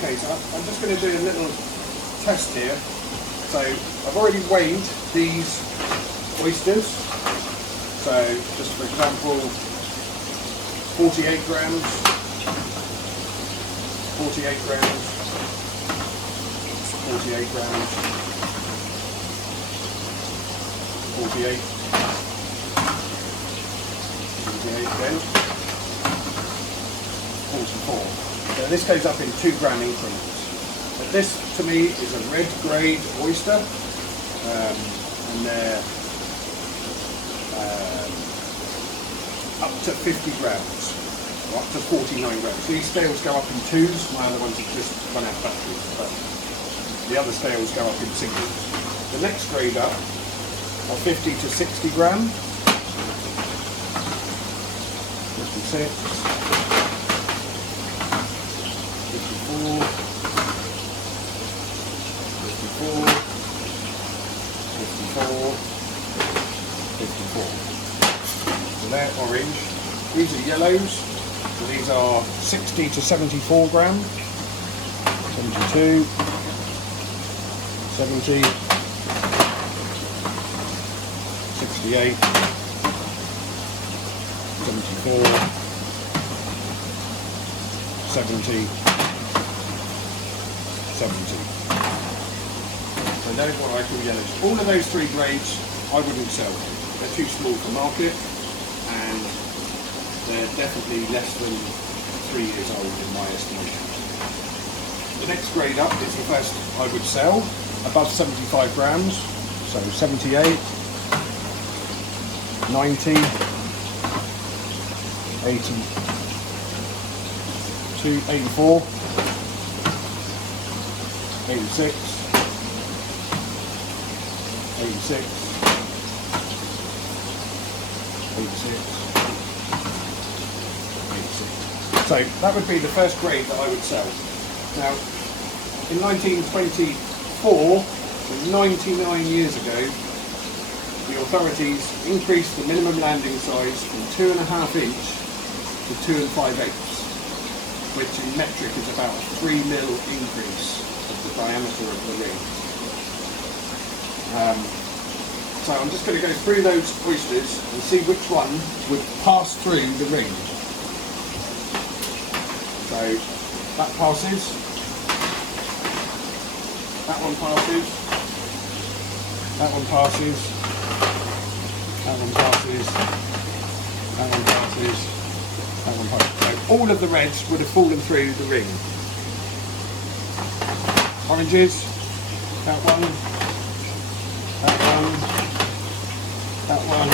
Okay, so I'm just going to do a little test here. So I've already weighed these oysters. So just for example, 48 grams, 48 grams, 48 grams, 48, 48 again, 44. So this goes up in 2 gram increments. But this to me is a red grade oyster, and they're up to 50 grams, or up to 49 grams. These scales go up in 2s, my other ones have just run out of batteries, but the other scales go up in singles. The next grade up are 50 to 60 gram, 56, 54, 54, 54, 54. So they're orange. These are yellows. So these are 60 to 74 gram, 72, 70, 68, 74, 70, 70. So those are what I call yellows. All of those 3 grades I wouldn't sell. They're too small for market, and they're definitely less than 3 years old in my estimation. The next grade up is the first I would sell, above 75 grams, so 78, 90, 82, 84, 86, 86, 86. So that would be the first grade that I would sell. Now, in 1924, so 99 years ago, the authorities increased the minimum landing size from 2.5 inch to 2 5/8, which in metric is about a 3 mil increase of the diameter of the ring. So I'm just going to go through those oysters and see which one would pass through the ring. So that passes, that one passes, that one passes, that one passes, that one passes, that one passes. So all of the reds would have fallen through the ring. Oranges, that one, that one, that one,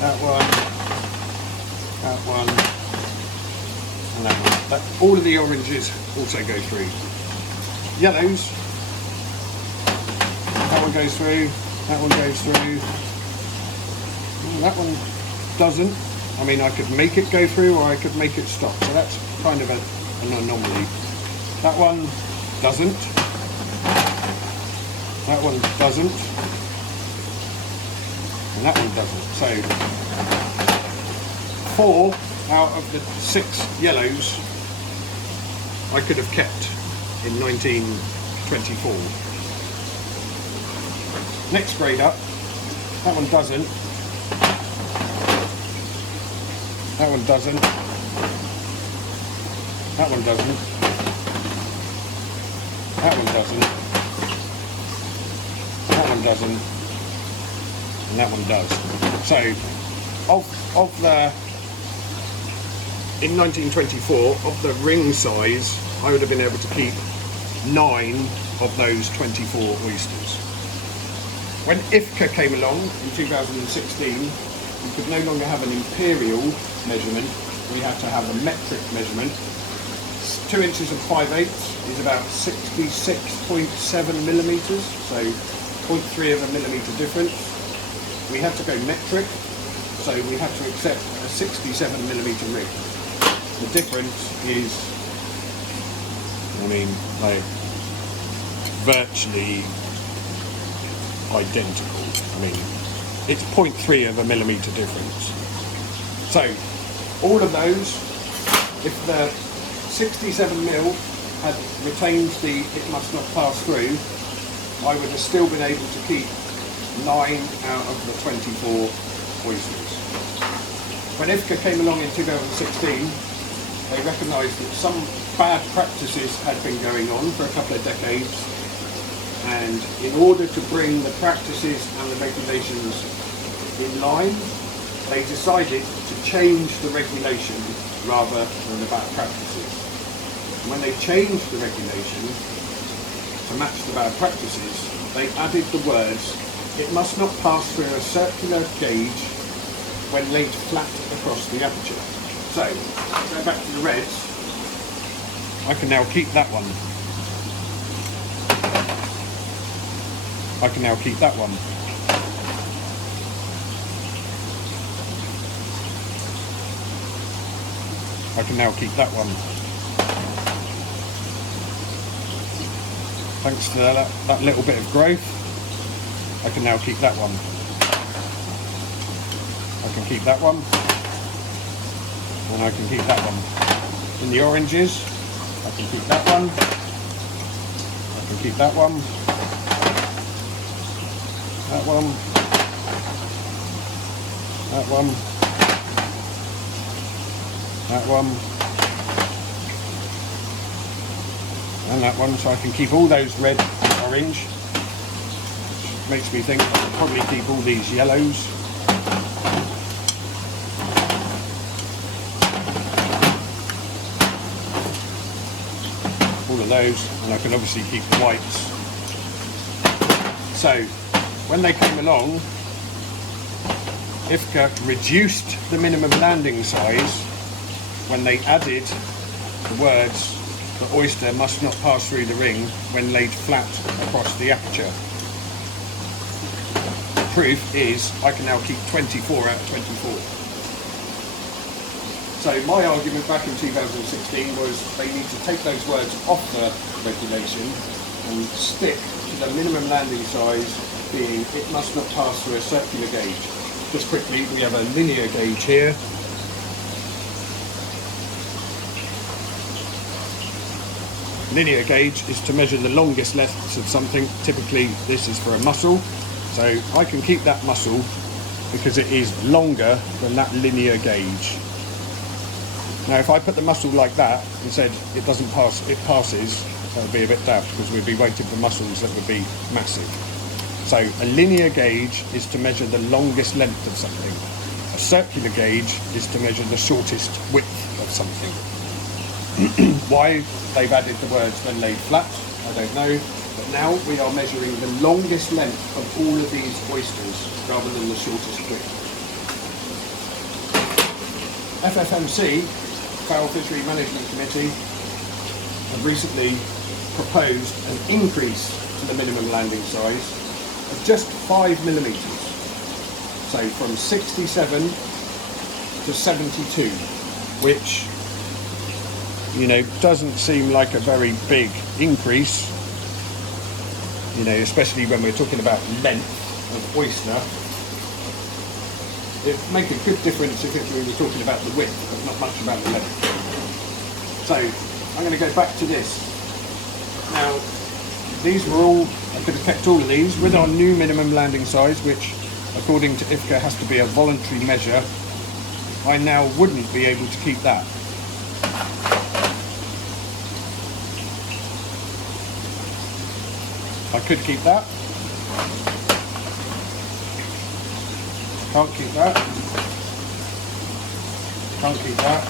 that one, that one, and that one. But all of the oranges also go through. Yellows, that one goes through, that one goes through, that one doesn't. I mean, I could make it go through or I could make it stop, so that's kind of an anomaly. That one doesn't, that one doesn't, and that one doesn't. So 4 out of the 6 yellows I could have kept in 1924. Next grade up, that one doesn't, that one doesn't, that one doesn't, that one doesn't, that one doesn't, and that one does. So of the, in 1924, of the ring size, I would have been able to keep 9 of those 24 oysters. When IFCA came along in 2016, we could no longer have an imperial measurement, we had to have a metric measurement. 2 inches and 5/8 is about 66.7 millimetres, so 0.3 of a millimetre difference. We had to go metric, so we had to accept a 67 millimetre ring. The difference is, I mean, like, virtually identical. I mean, it's 0.3 of a millimetre difference. So, all of those, if the 67 mil had retained the "it must not pass through," I would have still been able to keep 9 out of the 24 oysters. When IFCA came along in 2016, they recognised that some bad practices had been going on for a couple of decades, and in order to bring the practices and the regulations in line, they decided to change the regulation rather than the bad practices. And when they changed the regulation to match the bad practices, they added the words, "it must not pass through a circular gauge when laid flat across the aperture." So, go back to the reds. I can now keep that one. I can now keep that one. I can now keep that one. Thanks to that little bit of growth, I can now keep that one. I can keep that one. And I can keep that one. In the oranges, I can keep that one. I can keep that one. That one. That one. That one. And that one, so I can keep all those red and orange. Which makes me think I can probably keep all these yellows. All of those, and I can obviously keep the whites. So, when they came along, IFCA reduced the minimum landing size when they added the words, "the oyster must not pass through the ring when laid flat across the aperture." The proof is I can now keep 24 out of 24. So my argument back in 2016 was they need to take those words off the regulation and stick to the minimum landing size being "it must not pass through a circular gauge." Just quickly, we have a linear gauge here. Linear gauge is to measure the longest lengths of something. Typically this is for a mussel, so I can keep that mussel because it is longer than that linear gauge. Now if I put the mussel like that and said it doesn't pass, it passes, that would be a bit daft because we'd be waiting for mussels that would be massive. So a linear gauge is to measure the longest length of something. A circular gauge is to measure the shortest width of something. Why they've added the words "when laid flat," I don't know, but now we are measuring the longest length of all of these oysters rather than the shortest width. FFMC, Fal Fishery Management Committee, have recently proposed an increase to the minimum landing size of just 5 millimetres, so from 67 to 72, which, you know, doesn't seem like a very big increase, you know, especially when we're talking about length of oyster. It'd make a good difference if we were talking about the width, but not much about the length. So I'm going to go back to this. Now, these were all, I could have kept all of these with our new minimum landing size, which according to IFCA has to be a voluntary measure. I now wouldn't be able to keep that. I could keep that. Can't keep that. Can't keep that.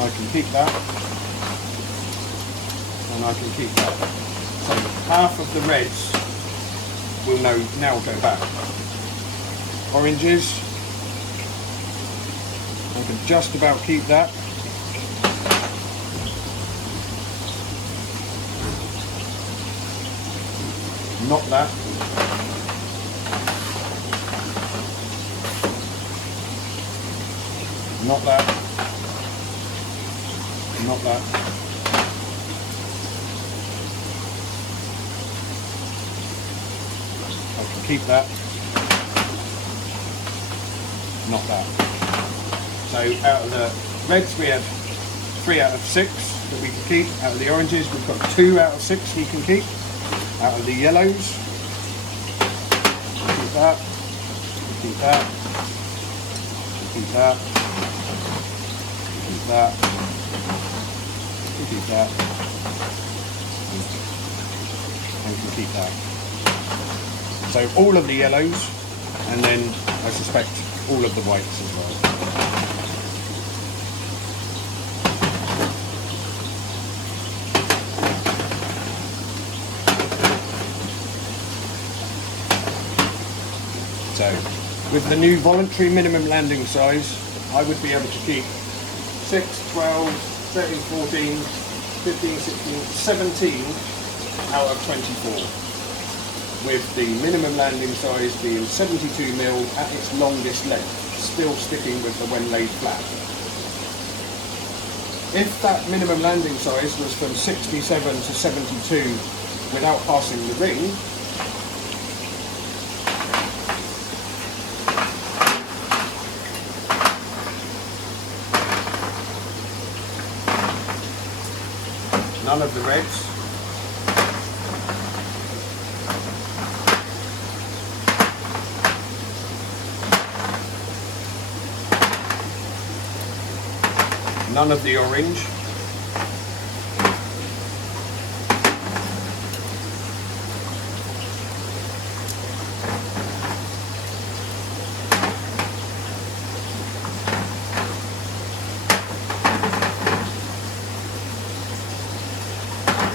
I can keep that. And I can keep that. So half of the reds will now go back. Oranges, I can just about keep that. Not that. Not that. Not that. I can keep that. Not that. So out of the Reds we had 3 out of 6 that we can keep. Out of the oranges we've got 2 out of 6 we can keep. Out of the yellows, keep that, keep that, keep that, keep that, keep that, and we can keep that. So all of the yellows, and then I suspect all of the whites as well. So, with the new voluntary minimum landing size, I would be able to keep 6, 12, 13, 14, 15, 16, 17 out of 24. With the minimum landing size being 72mm at its longest length, still sticking with the when laid flat. If that minimum landing size was from 67 to 72 without passing the ring, none of the reds, none of the orange,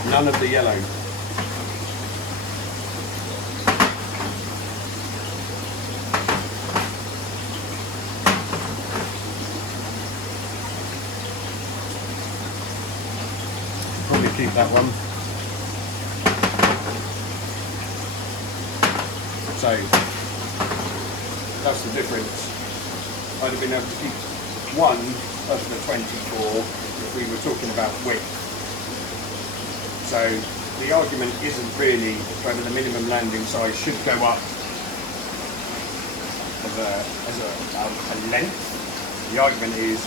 none of the yellow. Probably keep that one. So that's the difference. I'd have been able to keep 1 of the 24 if we were talking about width. So the argument isn't really whether the minimum landing size should go up as a length. The argument is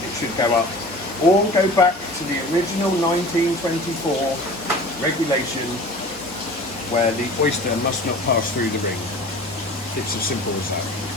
it should go up or go back to the original 1924 regulation where the oyster must not pass through the ring. It's as simple as that.